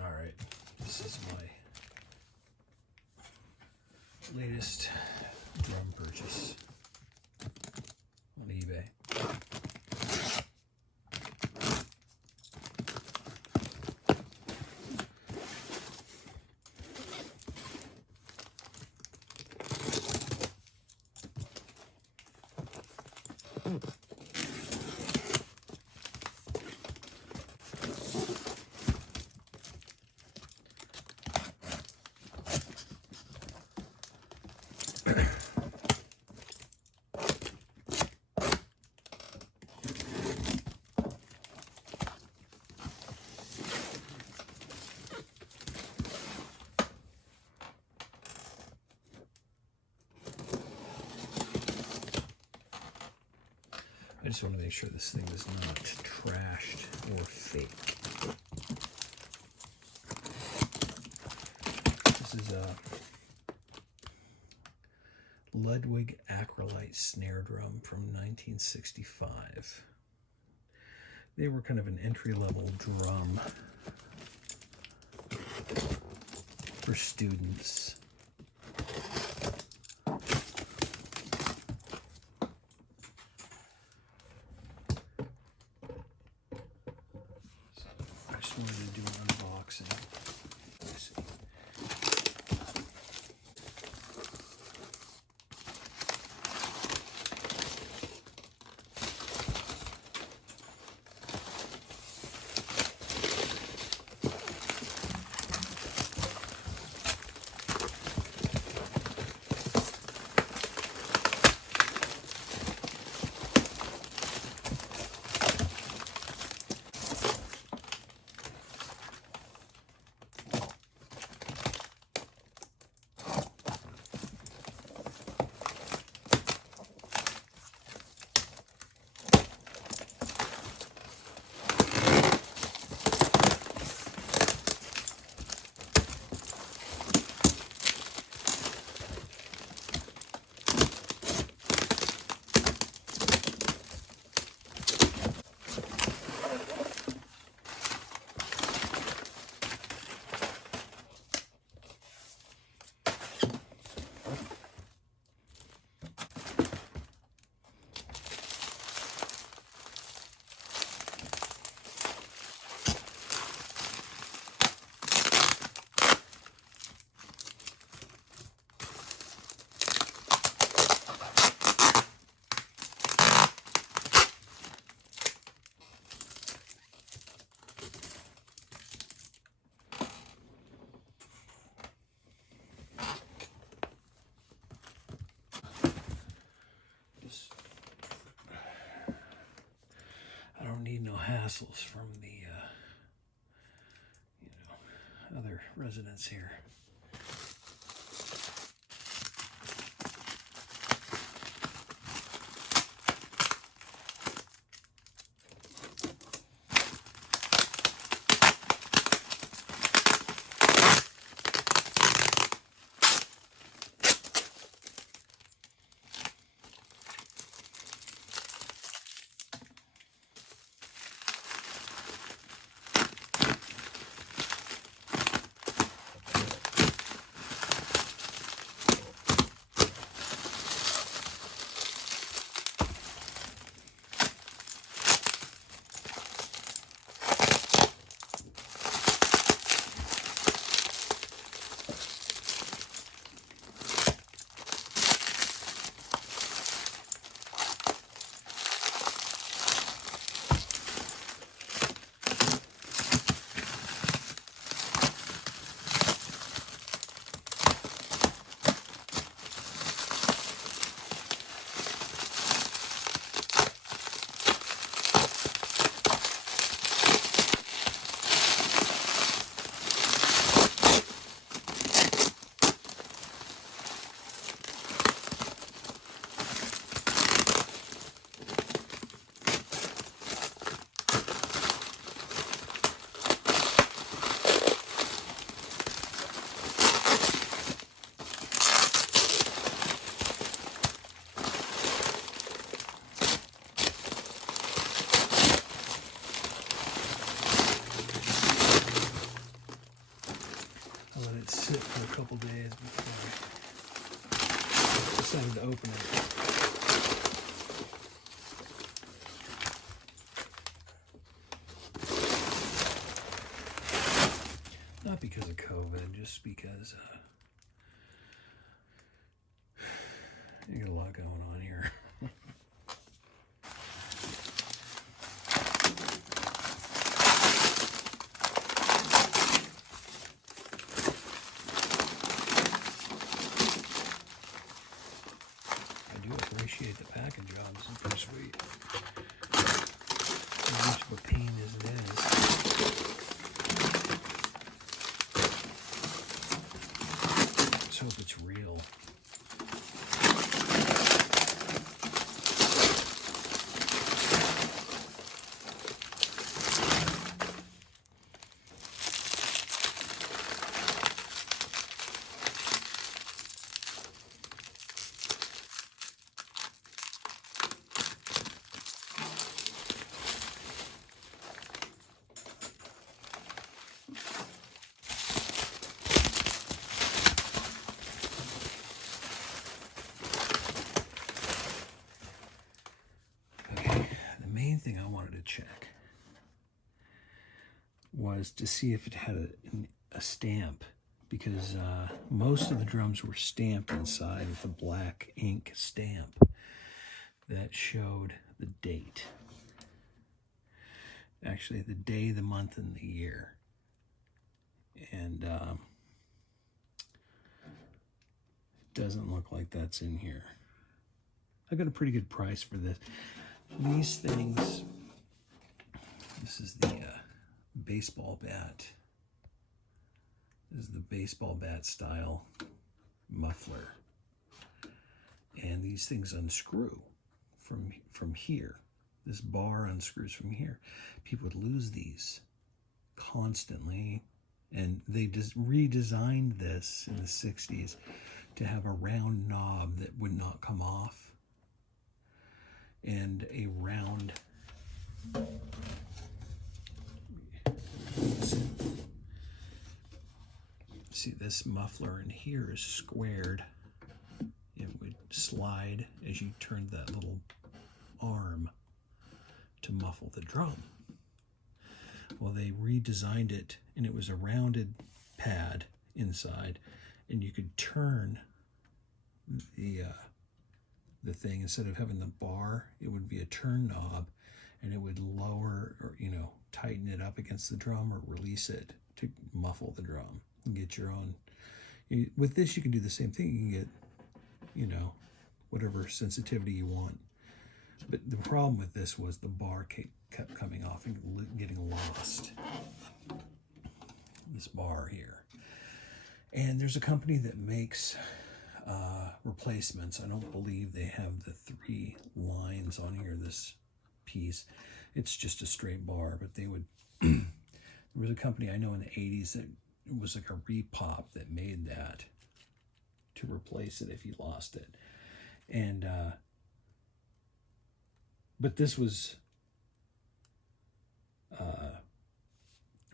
All right, this is my latest drum purchase on eBay. I just want to make sure this thing is not trashed or fake. This is a Ludwig Acrolite snare drum from 1965. They were kind of an entry-level drum for students. I just wanted to do an unboxing. Let's see. I don't need no hassles from the other residents here. I let it sit for a couple days before I decided to open it. Not because of COVID, just because you got a lot going on here. I do appreciate the package job. This is pretty sweet. As much of a pain as it is. Let's hope it's real. Thing I wanted to check was to see if it had a stamp, because most of the drums were stamped inside with a black ink stamp that showed the date. Actually, the day, the month, and the year. And it doesn't look like that's in here. I got a pretty good price for this. These things, this is the baseball bat. This is the baseball bat style muffler. And these things unscrew from here. This bar unscrews from here. People would lose these constantly. And they just redesigned this in the 60s to have a round knob that would not come off. And a round see, this muffler in here is squared. It would slide as you turned that little arm to muffle the drum. Well, they redesigned it, and it was a rounded pad inside, and you could turn the thing. Instead of having the bar, it would be a turn knob, and it would lower or tighten it up against the drum or release it to muffle the drum and get your own. With this, you can do the same thing. You can get whatever sensitivity you want. But the problem with this was the bar kept coming off and getting lost. This bar here. And there's a company that makes replacements. I don't believe they have the 3 lines on here, this piece. It's just a straight bar, but they would there was a company I know in the 80s that it was like a repop that made that to replace it if you lost it. And but this was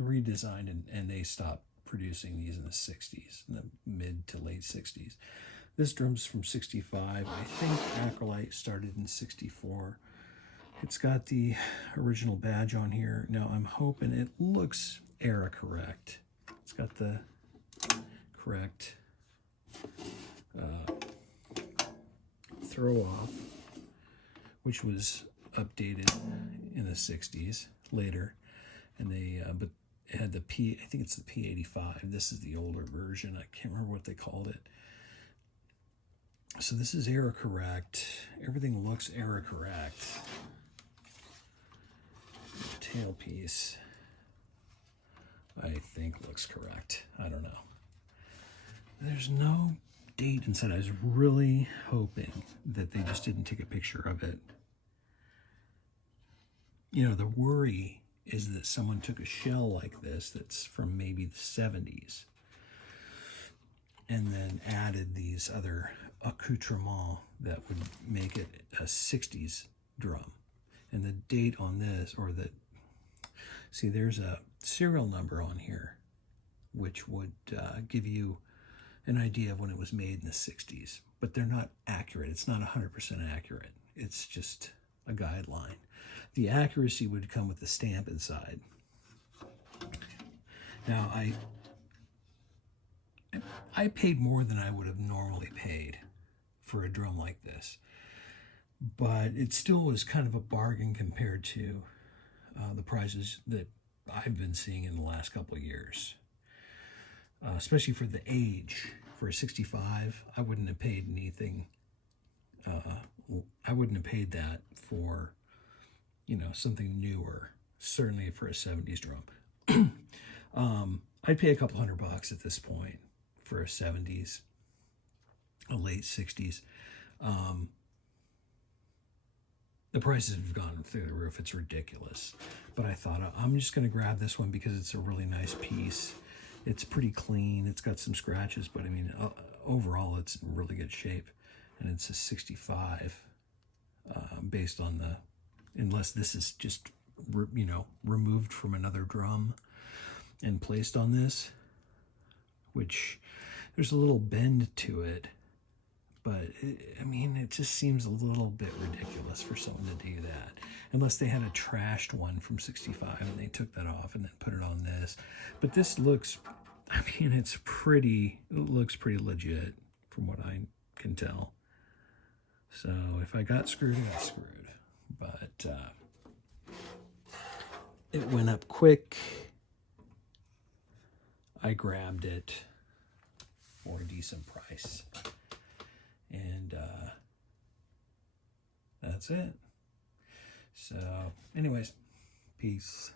redesigned, and they stopped producing these in the 60s, in the mid to late 60s. This drum's from 65. I think Acrolite started in 64. It's got the original badge on here. Now, I'm hoping it looks era correct. It's got the correct throw off, which was updated in the 60s later. And they, but it had the I think it's the P85. This is the older version. I can't remember what they called it. So this is error correct. Everything looks error correct. The tailpiece, I think, looks correct. I don't know. There's no date inside. I was really hoping that they just didn't take a picture of it. The worry is that someone took a shell like this that's from maybe the 70s and then added these other accoutrements that would make it a 60s drum. And the date on this, or see, there's a serial number on here which would give you an idea of when it was made in the 60s. But they're not accurate. It's not 100% accurate. It's just a guideline. The accuracy would come with the stamp inside. Now, I paid more than I would have normally paid for a drum like this, but it still was kind of a bargain compared to the prices that I've been seeing in the last couple of years, especially for the age. For a 65, I wouldn't have paid anything. I wouldn't have paid that for, something newer. Certainly for a 70s drum. I'd pay a couple $100 at this point for a 70s, a late 60s. The prices have gone through the roof. It's ridiculous. But I thought, I'm just going to grab this one because it's a really nice piece. It's pretty clean. It's got some scratches, but I mean, overall, it's in really good shape. And it's a 65 based on unless this is just, removed from another drum and placed on this, which there's a little bend to it. But, it just seems a little bit ridiculous for someone to do that. Unless they had a trashed one from 65 and they took that off and then put it on this. But this looks, it looks pretty legit from what I can tell. So if I got screwed, I got screwed. But it went up quick. I grabbed it for a decent price. And that's it. So, anyways, peace.